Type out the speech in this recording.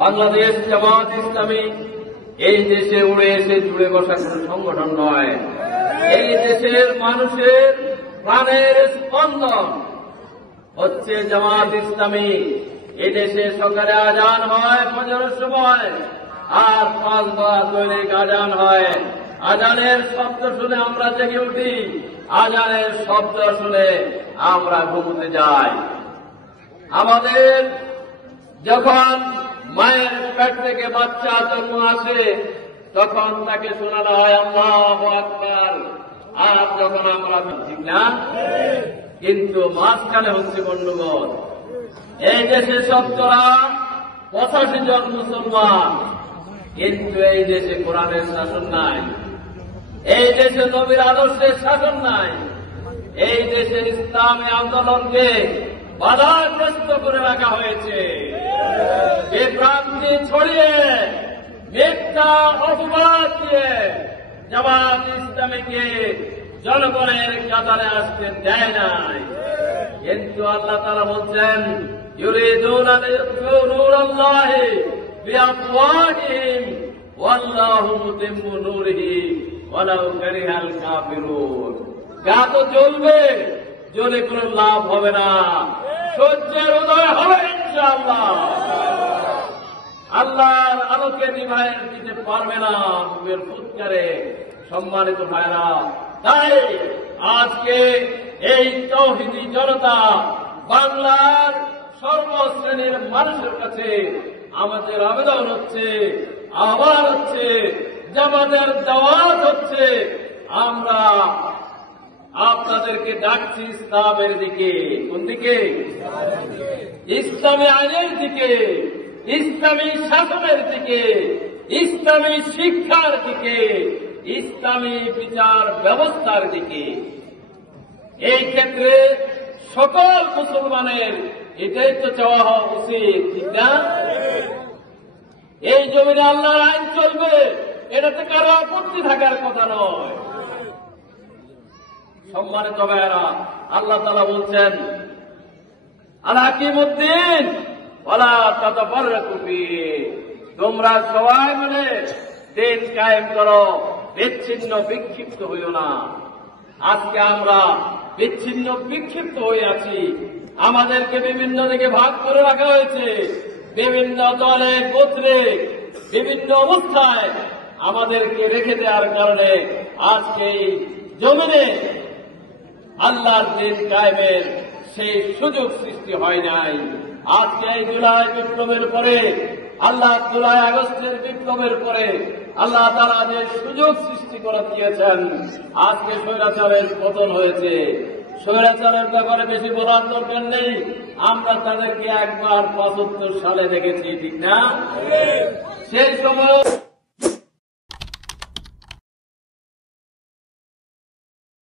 বাংলাদেশ জামাত ইসলামী এই দেশে উড়ে এসে জুড়ে বসা কোন সংগঠন নয়। এই দেশের মানুষের প্রাণের স্পন্দন হচ্ছে জামাত ইসলামী। এই দেশে সকালে আজান হয় ফজরের সময়, আর 5 বার দৈনিক আজান হয়। আজানের শব্দ শুনে আমরা জেগে উঠি, আজানের শব্দ শুনে আমরা ঘুমোতে যাই। আমাদের যখন মায়ের পেট থেকে বাচ্চা জন্ম আসে তখন তাকে শোনানো হয় আল্লাহু আকবার, আর যখন আমরা ঠিক না, কিন্তু মাঝখানে হচ্ছে গন্ডগোল। এই দেশে 85 জন মুসলমান, কিন্তু এই দেশে কোরআনের শাসন নাই, এই দেশে নবীর আদর্শের শাসন নাই, এই দেশে ইসলামী আন্দোলনকে বাধাগ্রস্ত করে রাখা হয়েছে। বিভ্রান্তি ছড়িয়ে মিথ্যা অপবাদ দিয়ে জামাত ইসলামীকে জনগণের কাতারে আসতে দেয় নাই। কিন্তু আল্লাহ তাআলা বলছেন ইউরিদুনা লিইউতফিউ নূরাল্লাহি বিআফওয়াহিহিম ওয়াল্লাহু মুতিম্মু নূরিহি ওয়ালাউ কারিহাল কাফিরুন। গা তো জ্বলবে, জ্বলে কোনো লাভ হবে না, সূর্যের উদয় হবে ইনশাআল্লাহ। আল্লাহর আলোকে নিভায় দিতে পারবে না মুখের ফুৎকারে। সম্মানিত ভাইরা, তাই আজকে এই তাওহীদি জনতা বাংলার সর্বশ্রেণীর মানুষের কাছে আমাদের আবেদন হচ্ছে, আহ্বান হচ্ছে, জামাতের দাওয়াত হচ্ছে, আমরা আপনাদেরকে ডাকছি ইসলামের দিকে। কোন দিকে? ইসলামী আইনের দিকে, ইসলামী শাসনের দিকে, ইসলামী শিক্ষার দিকে, ইসলামী বিচার ব্যবস্থার দিকে। এই ক্ষেত্রে সকল মুসলমানের এটাই তো চাওয়া হওয়া উচিত, ঠিক না? এই জমিনে আল্লাহর আইন চলবে, এটাতে কারো আপত্তি থাকার কথা নয়। সম্মানিত ভাইয়েরা, আল্লাহ তাআলা বলছেন আল হাকিমউদ্দিন ওয়ালা তাতাফাররাকু ফিহি, তোমরা সবাই মিলে দিন কায়েম করো, বিচ্ছিন্ন বিক্ষিপ্ত হইও না। আজকে আমরা বিচ্ছিন্ন বিক্ষিপ্ত হয়ে আছি। আমাদেরকে বিভিন্ন দিকে ভাগ করে রাখা হয়েছে, বিভিন্ন দলে গোত্রে বিভিন্ন অবস্থায় আমাদেরকে রেখে দেওয়ার কারণে আজকে এই জমিনে আল্লাহর দিন কায়েমের সেই সুযোগ সৃষ্টি হয় নাই। আজকে এই জুলাই বিপ্লবের পরে, জুলাই আগস্টের বিপ্লবের পরে আল্লাহ তাআলা যে সুযোগ সৃষ্টি করে দিয়েছেন, আজকে স্বৈরাচারের পতন হয়েছে। স্বৈরাচারের ব্যাপারে বেশি বলার দরকার নেই, আমরা তাদেরকে একবার 75 সালে দেখেছি, ঠিক না? সেই সময়